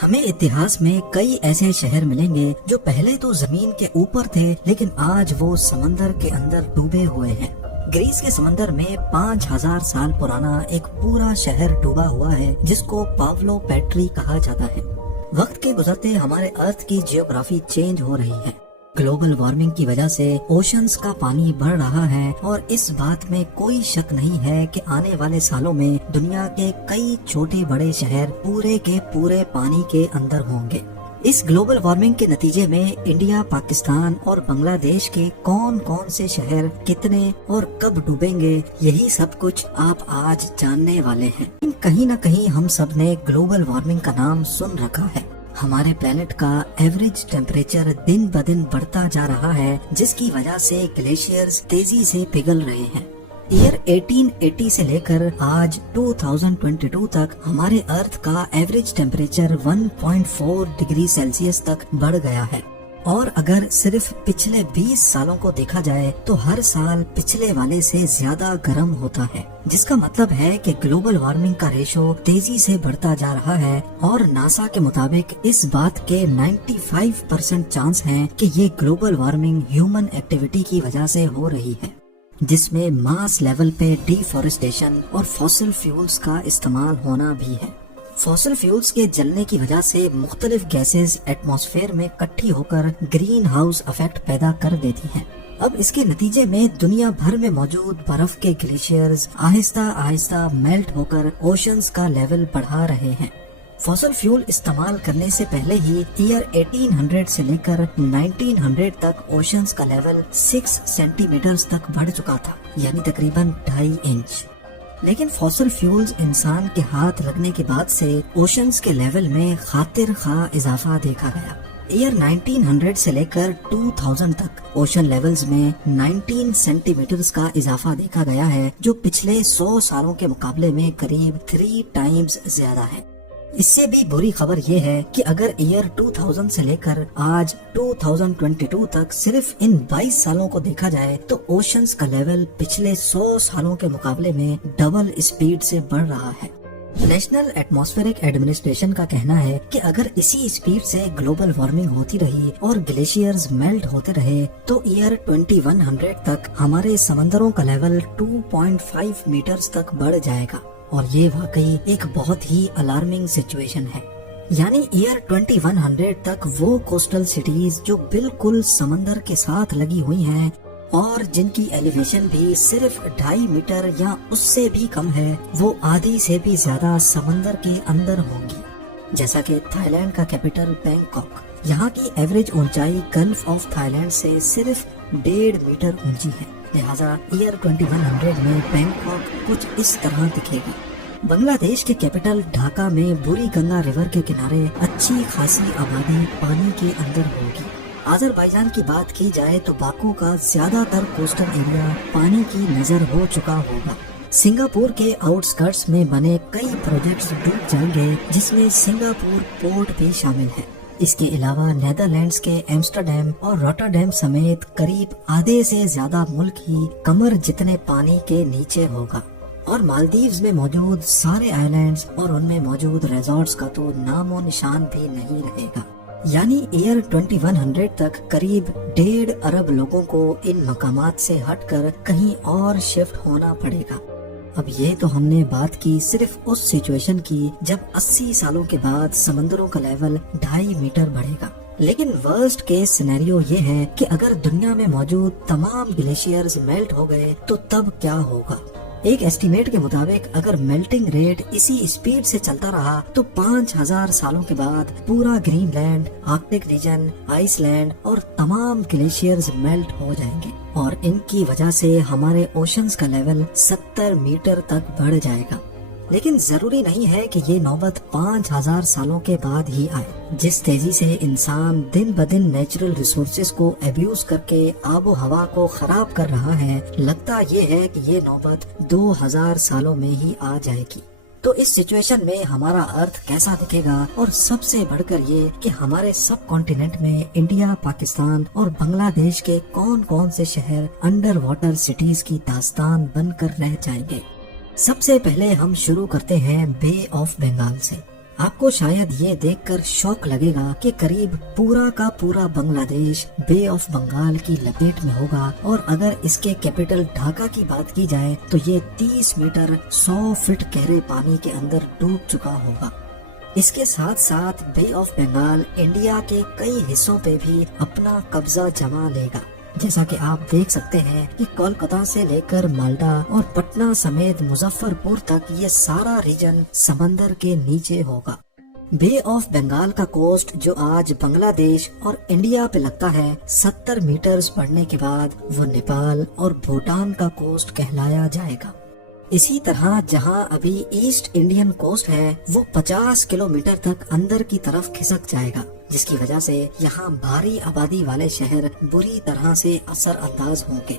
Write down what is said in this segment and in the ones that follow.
ہمیں اتہاس میں کئی ایسے شہر ملیں گے جو پہلے تو زمین کے اوپر تھے لیکن آج وہ سمندر کے اندر ڈوبے ہوئے ہیں۔ گریس کے سمندر میں 5000 سال پرانا ایک پورا شہر ڈوبا ہوا ہے جس کو پاولو پیٹری کہا جاتا ہے۔ وقت کے گزرتے ہمارے ارتھ کی جیوگرافی چینج ہو رہی ہے۔ گلوبل وارمنگ کی وجہ سے اوشنز کا پانی بڑھ رہا ہے اور اس بات میں کوئی شک نہیں ہے کہ آنے والے سالوں میں دنیا کے کئی چھوٹے بڑے شہر پورے کے پورے پانی کے اندر ہوں گے۔ اس گلوبل وارمنگ کے نتیجے میں انڈیا، پاکستان اور بنگلہ دیش کے کون کون سے شہر کتنے اور کب ڈوبیں گے، یہی سب کچھ آپ آج جاننے والے ہیں۔ کہیں نہ کہیں ہم سب نے گلوبل وارمنگ کا نام سن رکھا ہے۔ ہمارے پلینٹ کا ایوریج ٹیمپریچر دن بدن بڑھتا جا رہا ہے جس کی وجہ سے گلیشیئرز تیزی سے پگھل رہے ہیں۔ ایئر 1880 سے لے کر آج 2022 تک ہمارے ارتھ کا ایوریج ٹیمپریچر 1.4 ڈگری سیلسیس تک بڑھ گیا ہے، اور اگر صرف پچھلے 20 سالوں کو دیکھا جائے تو ہر سال پچھلے والے سے زیادہ گرم ہوتا ہے، جس کا مطلب ہے کہ گلوبل وارمنگ کا ریشو تیزی سے بڑھتا جا رہا ہے، اور ناسا کے مطابق اس بات کے 95% چانس ہیں کہ یہ گلوبل وارمنگ ہیومن ایکٹیویٹی کی وجہ سے ہو رہی ہے، جس میں ماس لیول پہ ڈیفورسٹیشن اور فوسل فیولز کا استعمال ہونا بھی ہے۔ فوسل فیولز کے جلنے کی وجہ سے مختلف گیسز ایٹماسفیئر میں اکٹھی ہو کر گرین ہاؤس ایفیکٹ پیدا کر دیتی ہیں۔ اب اس کے نتیجے میں دنیا بھر میں موجود برف کے گلیشیئرز آہستہ آہستہ میلٹ ہو کر اوشنز کا لیول بڑھا رہے ہیں۔ فوسل فیول استعمال کرنے سے پہلے ہی ایئر 1800 سے لے کر 1900 تک اوشنز کا لیول 6 سینٹی میٹرز تک بڑھ چکا تھا، یعنی تقریباً 2.5 انچ۔ لیکن فوسل فیولز انسان کے ہاتھ لگنے کے بعد سے اوشنز کے لیول میں خاطر خواہ اضافہ دیکھا گیا۔ ایئر 1900 سے لے کر 2000 تک اوشن لیولز میں 19 سینٹی میٹرز کا اضافہ دیکھا گیا ہے، جو پچھلے 100 سالوں کے مقابلے میں قریب 3 ٹائمز زیادہ ہے۔ اس سے بھی بری خبر یہ ہے کہ اگر ایئر 2000 سے لے کر آج 2022 تک صرف ان 22 سالوں کو دیکھا جائے تو اوشنز کا لیول پچھلے 100 سالوں کے مقابلے میں ڈبل اسپیڈ سے بڑھ رہا ہے۔ نیشنل ایٹماسفیئرک ایڈمنسٹریشن کا کہنا ہے کہ اگر اسی اسپیڈ سے گلوبل وارمنگ ہوتی رہی اور گلیشیئرز میلٹ ہوتے رہے تو ایئر 2100 تک ہمارے سمندروں کا لیول 2.5 میٹرز تک بڑھ جائے گا، اور یہ واقعی ایک بہت ہی الارمنگ سچویشن ہے۔ یعنی ایئر 2100 تک وہ کوسٹل سٹیز جو بالکل سمندر کے ساتھ لگی ہوئی ہیں اور جن کی ایلیویشن بھی صرف 2.5 میٹر یا اس سے بھی کم ہے، وہ آدھی سے بھی زیادہ سمندر کے اندر ہوں گی۔ جیسا کہ تھائی لینڈ کا کیپٹل بینکاک، یہاں کی ایوریج اونچائی گلف آف تھائی لینڈ سے صرف 1.5 میٹر اونچی ہے، لہٰذا ایئر 2100 میں بینکاک کچھ اس طرح دکھے گا۔ بنگلہ دیش کے کیپٹل ڈھاکہ میں بوری گنگا ریور کے کنارے اچھی خاصی آبادی پانی کے اندر ہوگی۔ آذربائیجان کی بات کی جائے تو باکو کا زیادہ تر کوسٹل ایریا پانی کی نظر ہو چکا ہوگا۔ سنگاپور کے آؤٹ سکرٹس میں بنے کئی پروجیکٹس ڈوب جائیں گے، جس میں سنگاپور پورٹ بھی شامل ہے۔ اس کے علاوہ نیدرلینڈز کے ایمسٹرڈیم اور روٹرڈیم سمیت قریب آدھے سے زیادہ ملک ہی کمر جتنے پانی کے نیچے ہوگا، اور مالدیوز میں موجود سارے آئی لینڈز اور ان میں موجود ریزورٹس کا تو نام و نشان بھی نہیں رہے گا۔ یعنی ایئر 2100 تک قریب 1.5 ارب لوگوں کو ان مقامات سے ہٹ کر کہیں اور شفٹ ہونا پڑے گا۔ اب یہ تو ہم نے بات کی صرف اس سچویشن کی جب 80 سالوں کے بعد سمندروں کا لیول 2.5 میٹر بڑھے گا، لیکن ورسٹ کیس سینیریو یہ ہے کہ اگر دنیا میں موجود تمام گلیشیئرز میلٹ ہو گئے تو تب کیا ہوگا۔ ایک ایسٹیمیٹ کے مطابق اگر میلٹنگ ریٹ اسی اسپیڈ سے چلتا رہا تو 5000 سالوں کے بعد پورا Greenland, Arctic region, Iceland اور تمام گلیشیئرز میلٹ ہو جائیں گے، اور ان کی وجہ سے ہمارے اوشنز کا لیول 70 میٹر تک بڑھ جائے گا۔ لیکن ضروری نہیں ہے کہ یہ نوبت 5000 سالوں کے بعد ہی آئے۔ جس تیزی سے انسان دن بدن نیچرل ریسورسز کو ایبیوز کر کے آب و ہوا کو خراب کر رہا ہے، لگتا یہ ہے کہ یہ نوبت 2000 سالوں میں ہی آ جائے گی۔ تو اس سچویشن میں ہمارا ارتھ کیسا دکھے گا، اور سب سے بڑھ کر یہ کہ ہمارے سب کانٹیننٹ میں انڈیا، پاکستان اور بنگلہ دیش کے کون کون سے شہر انڈر واٹر سٹیز کی داستان بن کر رہ جائیں گے۔ سب سے پہلے ہم شروع کرتے ہیں بے آف بنگال سے۔ آپ کو شاید یہ دیکھ کر شوق لگے گا کہ قریب پورا کا پورا بنگلہ دیش بے آف بنگال کی لپیٹ میں ہوگا، اور اگر اس کے کیپٹل ڈھاکہ کی بات کی جائے تو یہ 30 میٹر 100 فٹ گہرے پانی کے اندر ڈوب چکا ہوگا۔ اس کے ساتھ ساتھ بے آف بنگال انڈیا کے کئی حصوں پہ بھی اپنا قبضہ جما لے گا، جیسا کہ آپ دیکھ سکتے ہیں کہ کولکتہ سے لے کر مالڈا اور پٹنہ سمیت مظفر پور تک یہ سارا ریجن سمندر کے نیچے ہوگا۔ بے آف بنگال کا کوسٹ جو آج بنگلہ دیش اور انڈیا پہ لگتا ہے، 70 میٹرز بڑھنے کے بعد وہ نیپال اور بھوٹان کا کوسٹ کہلایا جائے گا۔ اسی طرح جہاں ابھی ایسٹ انڈین کوسٹ ہے، وہ 50 کلومیٹر تک اندر کی طرف کھسک جائے گا، جس کی وجہ سے یہاں بھاری آبادی والے شہر بری طرح سے اثر انداز ہوں گے۔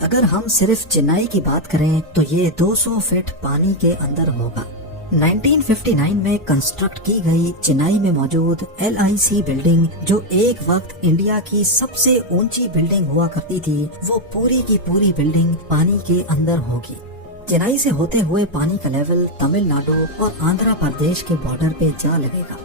اگر ہم صرف چنئی کی بات کریں تو یہ 200 فٹ پانی کے اندر ہوگا۔ 1959 میں کنسٹرکٹ کی گئی چنئی میں موجود LIC بلڈنگ، جو ایک وقت انڈیا کی سب سے اونچی بلڈنگ ہوا کرتی تھی، وہ پوری کی پوری بلڈنگ پانی کے اندر ہوگی۔ چنئی سے ہوتے ہوئے پانی کا لیول تمل ناڈو اور آندھرا پردیش کے بارڈر پہ جا لگے گا۔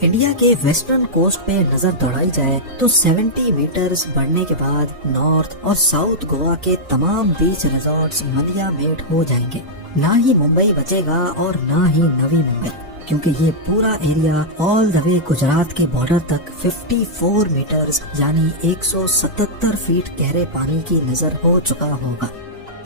انڈیا کے ویسٹرن کوسٹ پہ نظر دوڑائی جائے تو 70 میٹرز بڑھنے کے بعد نارتھ اور ساؤتھ گوا کے تمام بیچ ریزورٹس ملیا میٹ ہو جائیں گے۔ نہ ہی ممبئی بچے گا اور نہ ہی نوی ممبئی، کیونکہ یہ پورا ایریا آل دا وے گجرات کے بارڈر تک 54 میٹرز یعنی 177 فیٹ گہرے پانی کی نظر ہو چکا ہوگا۔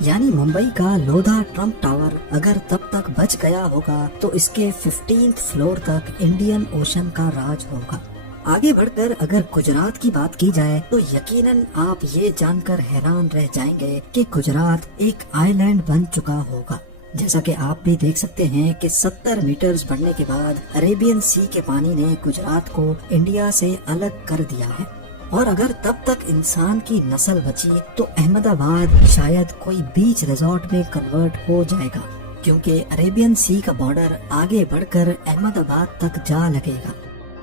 یعنی ممبئی کا لودھا ٹرمپ ٹاور اگر تب تک بچ گیا ہوگا تو اس کے 15th فلور تک انڈین اوشن کا راج ہوگا۔ آگے بڑھ کر اگر گجرات کی بات کی جائے تو یقیناً آپ یہ جان کر حیران رہ جائیں گے کہ گجرات ایک آئی لینڈ بن چکا ہوگا، جیسا کہ آپ بھی دیکھ سکتے ہیں کہ 70 میٹرز بڑھنے کے بعد عربین سی کے پانی نے گجرات کو انڈیا سے الگ کر دیا ہے۔ اور اگر تب تک انسان کی نسل بچی تو احمد آباد شاید کوئی بیچ ریزورٹ میں کنورٹ ہو جائے گا، کیونکہ عربین سی کا بارڈر آگے بڑھ کر احمد آباد تک جا لگے گا۔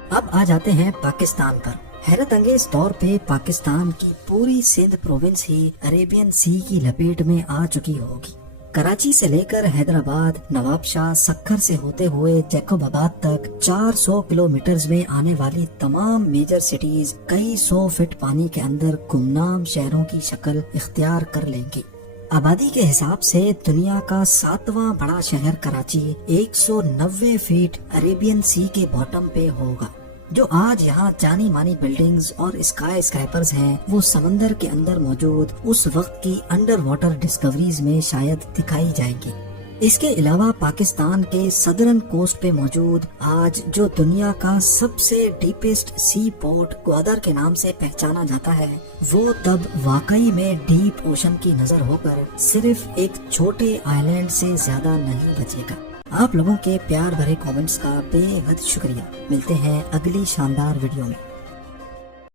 اب آ جاتے ہیں پاکستان پر۔ حیرت انگیز طور پہ پاکستان کی پوری سندھ پروونس ہی عربین سی کی لپیٹ میں آ چکی ہوگی۔ کراچی سے لے کر حیدرآباد، نواب شاہ، سکھر سے ہوتے ہوئے جیکوب آباد تک 400 کلومیٹرز میں آنے والی تمام میجر سٹیز کئی 100 فٹ پانی کے اندر گمنام شہروں کی شکل اختیار کر لیں گی۔ آبادی کے حساب سے دنیا کا 7واں بڑا شہر کراچی 190 فیٹ عربین سی کے باٹم پہ ہوگا۔ جو آج یہاں جانی مانی بلڈنگز اور اسکائی اسکریپرز ہیں، وہ سمندر کے اندر موجود اس وقت کی انڈر واٹر ڈسکوریز میں شاید دکھائی جائیں گی۔ اس کے علاوہ پاکستان کے سدرن کوسٹ پہ موجود آج جو دنیا کا سب سے ڈیپسٹ سی پورٹ گوادر کے نام سے پہچانا جاتا ہے، وہ تب واقعی میں ڈیپ اوشن کی نظر ہو کر صرف ایک چھوٹے آئی لینڈ سے زیادہ نہیں بچے گا۔ آپ لوگوں کے پیار بھرے کامنٹس کا بے حد شکریہ۔ ملتے ہیں اگلی شاندار ویڈیو میں۔